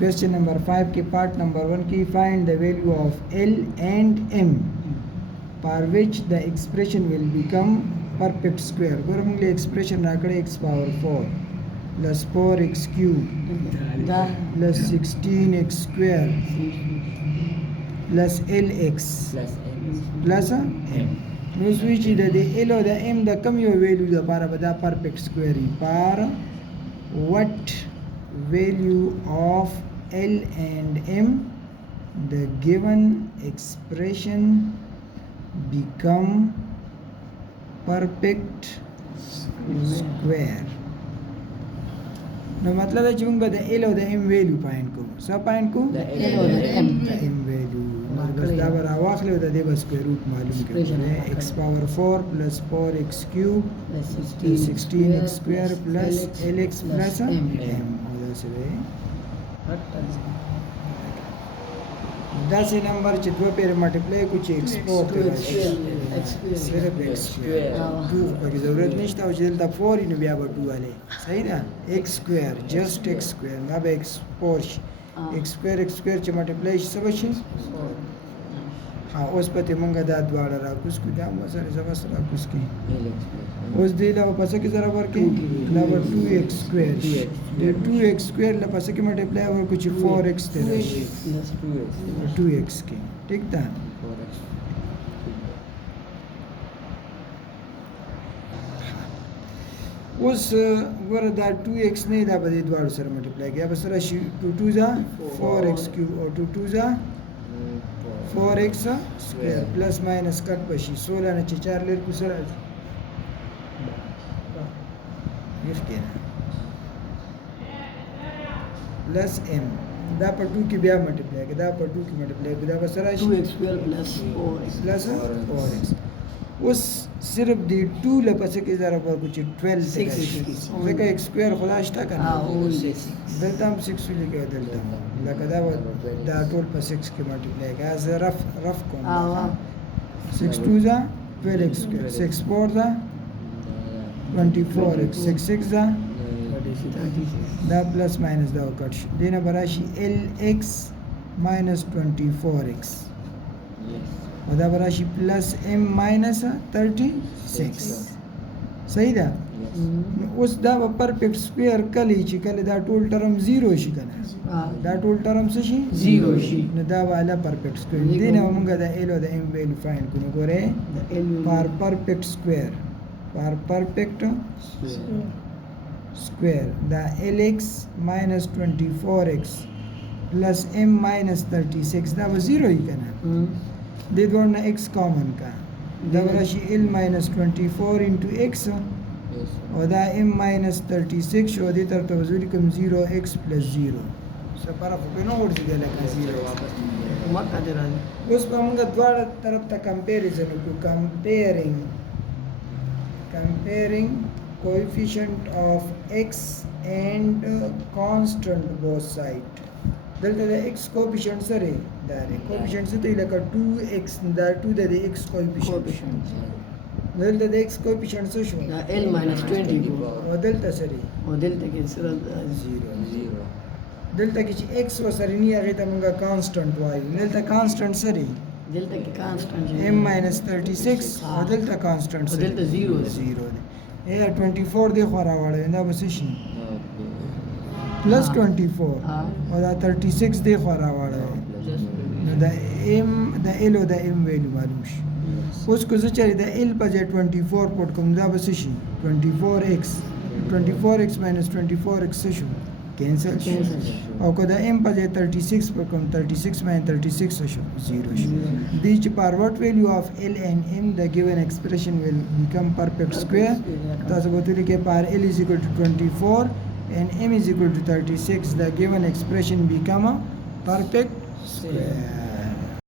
Question number 5 के part number 1 की find the value of L and M for which the expression will become perfect square. गोर मुंगले expression राकड़े x power 4 plus 4x cube plus 16x square plus LX plus M. نو سوي چې د L او د M د کم یو ویلیو د پاره به دا perfect square وي. پر what value of L and M the given expression become perfect square. نو مطلب ہے چې موږ به د L او د M ویلیو فایند کوو. څه فایند کوو؟ د L او د M ویلیو. بس دا به راواخلو د دې به سکویر روټ معلوم کړو. x پاور 4 پلس 4x کیوب پلس 16x سکویر پلس lx پلس m. او داسې دی داسې نمبر چې دوه پیر ملټیپلای کو چې ایکسپورټ راشي صرف x سکویر 2 پکې ضرورت نشته او چې دلته 4 نو بیا به 2 والی صحیح ده. x سکویر جست x سکویر دا به ایکسپورټ شي. x سکویر چې ملټیپلای شي څه به شي؟ ها اوس پته مونږه دا دواړه راکوس کو دا مو سره زبر راکوس کی اوس دی لا پس کې ضرب ورکې دا 2x سکویر د 2x سکویر لا پس کې ملټیپلای ورکو چې 4x ته راشي 2x کې ٹھیک ده. اوس ګوره دا 2x نه دا به د دواړو سره ملټیپلای کیږي بس راشي 2 2 ځا 4x کیوب او 2 2 ځا 4x square plus minus کټ بشي 16 نه چې 4 لر کو سره یفته plus m دا په 2 کې بیا ملټیپلای کې دا په 2 کې ملټیپلای کې دا به سره شي 2x square plus 4x. اوس صرف دی 2 لپس کې ضرب ورکو چې 12 ځکه x سکویر خدا شته کنه دلته هم 6 لیکه دلته لکه دا ټول په 6 کې ملټیپلای کې از رف کوم 6 2 ځا 12x سکویر 6 4 ځا 24x 6 6 ځا دا پلس ماینس دا وکړ شي دینه براشي lx minus 24x او دا براشي پلس m minus 36 صحیح ده. اوس دا به پرفیکټ سکویر کلی چې کله دا ټول ټرم 0 شي کنه دا ټول ټرم څه شي 0 شي نو دا والا پرفیکټ سکویر دی نه موږ دا L او د M ویلیو فایند کوو. ګوره پر پرفیکټ سکویر square the lx minus 24x plus m minus 36 دا به 0 هی کنه دې دوه نه x کامن کا دا ورشي l minus 24 into x او دا m minus 36 شو دې تر توزیع کوم 0x plus 0 سپاره په نو ورته دی لکه 0 واپس مکه درانه. اوس په موږ دواړه طرف ته کمپیریزن وکړو. comparing coefficient of x and constant both side. دلته د x coefficient سره دا coefficient څه دی لکه 2x دا 2 د x coefficient دلته د x coefficient څه شو دا l minus 24 او دلته سره او دلته کې سره 0 دلته کې چې x وسره نه هغه ته موږ constant وایو دلته constant سره دلته کې constant m minus 36 او دلته constant سره دلته 0 دی 24 دی خورا واړه دا بس شي plus 24 او دا 36 دی خورا واړه نو دا m دا l او دا m ویلیو معلوم شي. اوس کو چې دا l په ځای 24 پټ کوم دا بس شي 24x minus 24x شو کینسل او کو دا m په ځای 36 پټ کوم 36 minus 36 شو 0 شو. دی چې پر what value of l and m the given expression will become perfect square تاسو به تل کې پر l is equal to 24 and m is equal to 36 the given expression become a perfect square.